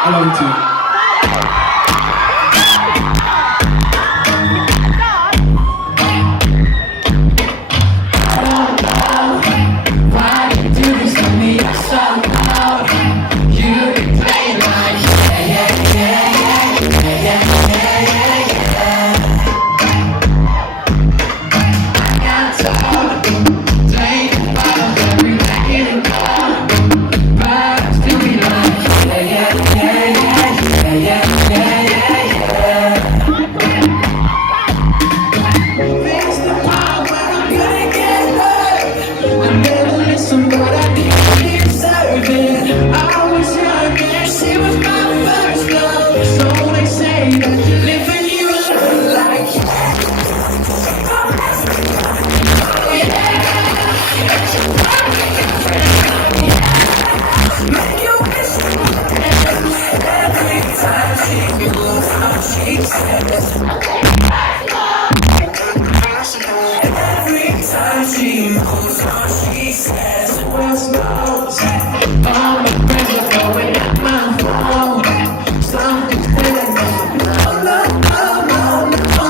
I love you too. Every time she moves on, she says, "What's knows?" All my friends are going at my phone. Something's telling me, no, no, no, no.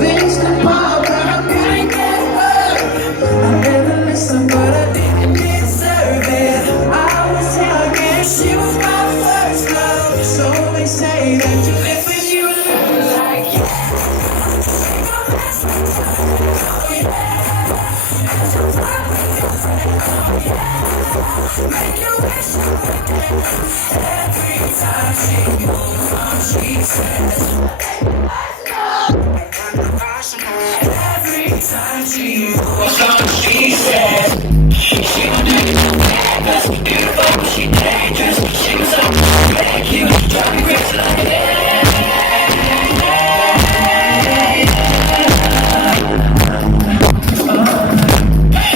Things that pop, but I couldn't get her. I never listened, but I didn't deserve it. I was young and she was my first love. So they say that you live when you live like you. Make you wish. Every time she moves on, she says, every time she moves on, she says, she will do it. That's beautiful, she dangerous. She was so like you, drive me crazy like that.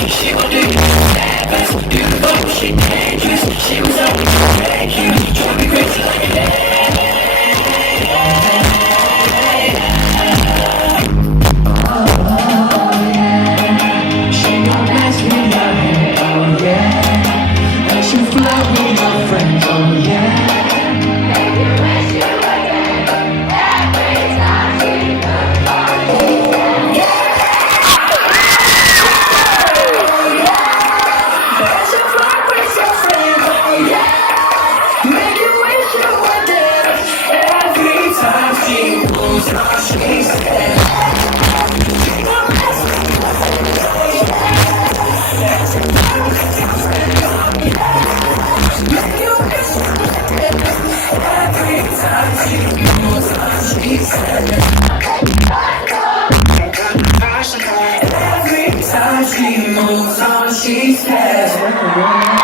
She will do it. That's beautiful, she dangerous. She was so like you, drive me crazy like that. Every time she moves on, she says